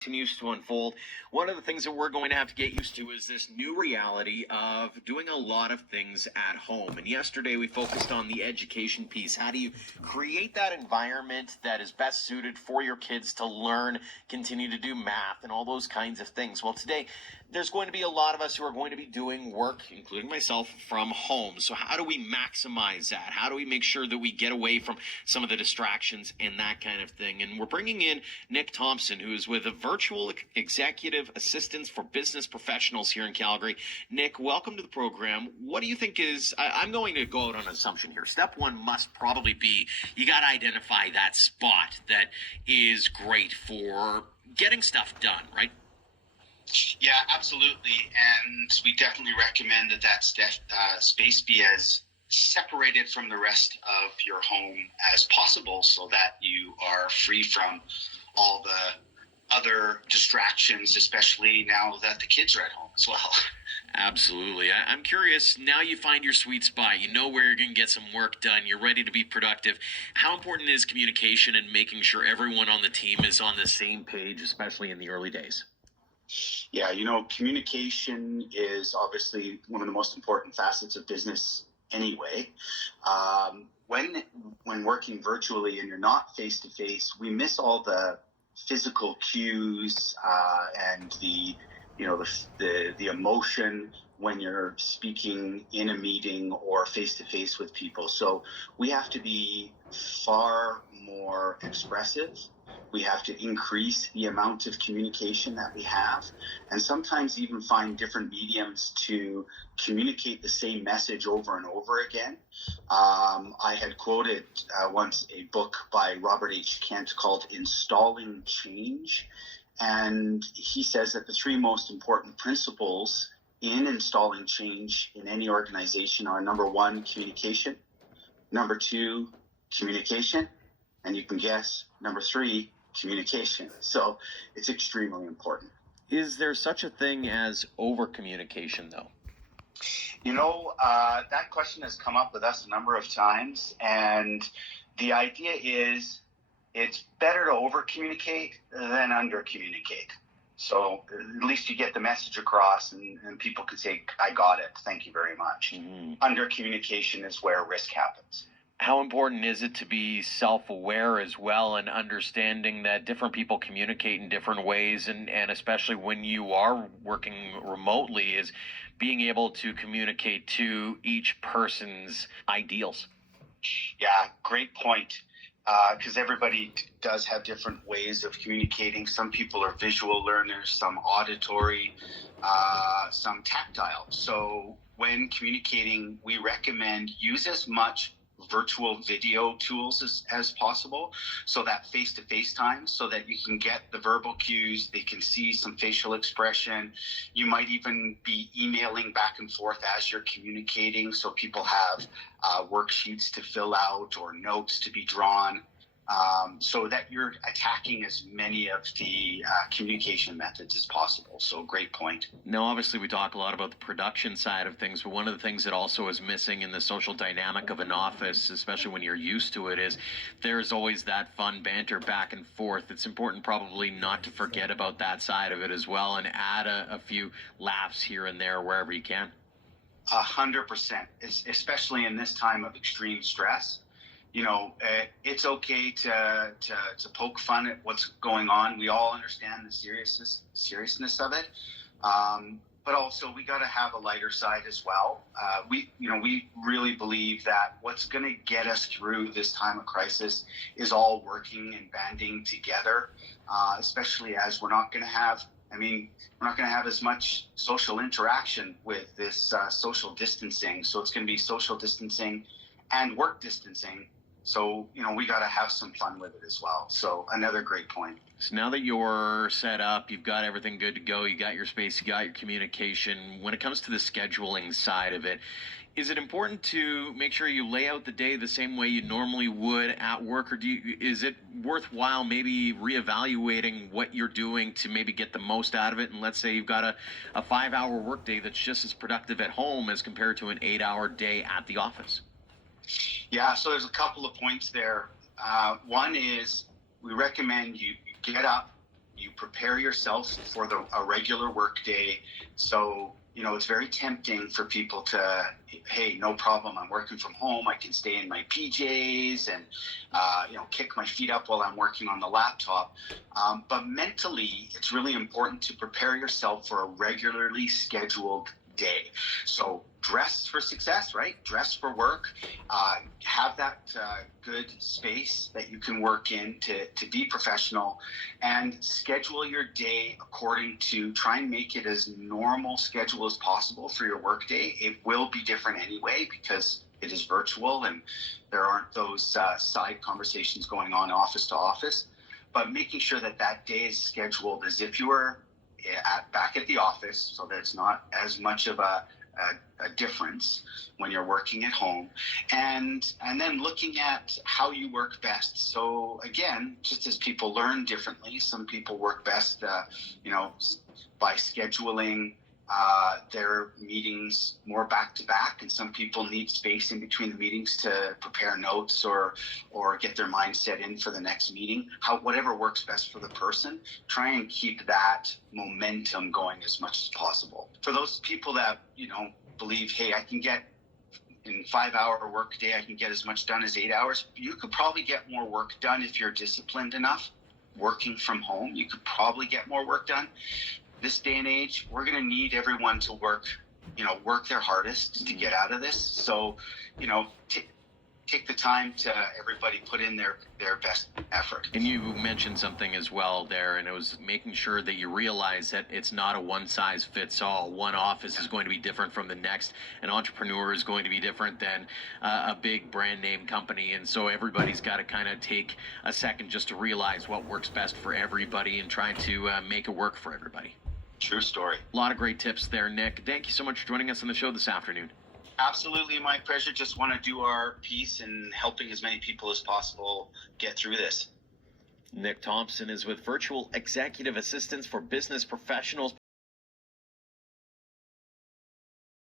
Continues to unfold. One of the things that we're going to have to get used to is this new reality of doing a lot of things at home. And yesterday we focused on the education piece. How do you create that environment that is best suited for your kids to learn, continue to do math, and all those kinds of things? Well, today there's going to be a lot of us who are going to be doing work, including myself, from home. So how do we maximize that? How do we make sure that we get away from some of the distractions and that kind of thing? And we're bringing in Nick Thompson, who is with a virtual executive assistants for business professionals here in Calgary. Nick, welcome to the program. What do you think is, I'm going to go out on an assumption here. Step one must probably be, you got to identify that spot that is great for getting stuff done, right? Yeah, absolutely. And we definitely recommend that space be as separated from the rest of your home as possible so that you are free from all the other distractions, especially now that the kids are at home as well. Absolutely. I'm curious, now you find your sweet spot, you know where you're going to get some work done, you're ready to be productive. How important is communication and making sure everyone on the team is on the same page, especially in the early days? Yeah, communication is obviously one of the most important facets of business anyway. When working virtually and you're not face to face, we miss all the physical cues and the emotion when you're speaking in a meeting or face to face with people. So we have to be far more expressive. We have to increase the amount of communication that we have, and sometimes even find different mediums to communicate the same message over and over again. I had quoted once a book by Robert H. Kent called Installing Change, and he says that the three most important principles in installing change in any organization are: number one, communication; number two, communication; and you can guess, number three, communication. So it's extremely important. Is there such a thing as over communication, though? That question has come up with us a number of times, and the idea is it's better to over communicate than under communicate. So at least you get the message across and people can say, I got it, thank you very much. Mm-hmm. Under communication is where risk happens. How important is it to be self-aware as well and understanding that different people communicate in different ways, and especially when you are working remotely, is being able to communicate to each person's ideals? Yeah, great point. Because everybody does have different ways of communicating. Some people are visual learners, some auditory, some tactile. So when communicating, we recommend use as much virtual video tools as possible, so that face-to-face time, so that you can get the verbal cues, they can see some facial expression. You might even be emailing back and forth as you're communicating, so people have worksheets to fill out or notes to be drawn, so that you're attacking as many of the communication methods as possible. So great point. Now, obviously, we talk a lot about the production side of things, but one of the things that also is missing in the social dynamic of an office, especially when you're used to it, is there's always that fun banter back and forth. It's important probably not to forget about that side of it as well and add a few laughs here and there wherever you can. 100%, especially in this time of extreme stress. It's okay to poke fun at what's going on. We all understand the seriousness of it, but also we got to have a lighter side as well. We really believe that what's going to get us through this time of crisis is all working and banding together, especially as we're not going to have as much social interaction with this social distancing. So it's going to be social distancing and work distancing. So, we got to have some fun with it as well. So another great point. So now that you're set up, you've got everything good to go, you got your space, you got your communication. When it comes to the scheduling side of it, is it important to make sure you lay out the day the same way you normally would at work, or is it worthwhile maybe reevaluating what you're doing to maybe get the most out of it? And let's say you've got a 5-hour workday that's just as productive at home as compared to an 8-hour day at the office. Yeah, so there's a couple of points there. One is we recommend you get up, you prepare yourself for a regular work day. So, it's very tempting for people to, hey, no problem, I'm working from home, I can stay in my PJs and, kick my feet up while I'm working on the laptop. But mentally, it's really important to prepare yourself for a regularly scheduled day. So dress for success, right? Dress for work. Have that good space that you can work in to be professional, and schedule your day according to, try and make it as normal schedule as possible for your work day. It will be different anyway because it is virtual and there aren't those side conversations going on office to office, but making sure that day is scheduled as if you were back at the office, so that it's not as much of a difference when you're working at home, and then looking at how you work best. So again, just as people learn differently, some people work best by scheduling their meetings more back to back, and some people need space in between the meetings to prepare notes or get their mindset in for the next meeting. Whatever works best for the person, try and keep that momentum going as much as possible. For those people that believe, hey, I can get in 5-hour work day, I can get as much done as 8 hours. You could probably get more work done if you're disciplined enough. Working from home, you could probably get more work done. This day and age, we're going to need everyone to work their hardest to get out of this. So, take the time to everybody put in their best effort. And you mentioned something as well there, and it was making sure that you realize that it's not a one-size-fits-all. One office is going to be different from the next. An entrepreneur is going to be different than a big brand name company, and so everybody's got to kind of take a second just to realize what works best for everybody and try to make it work for everybody. True story. A lot of great tips there, Nick. Thank you so much for joining us on the show this afternoon. Absolutely, my pleasure. Just want to do our piece in helping as many people as possible get through this. Nick Thompson is with Virtual Executive Assistants for Business Professionals.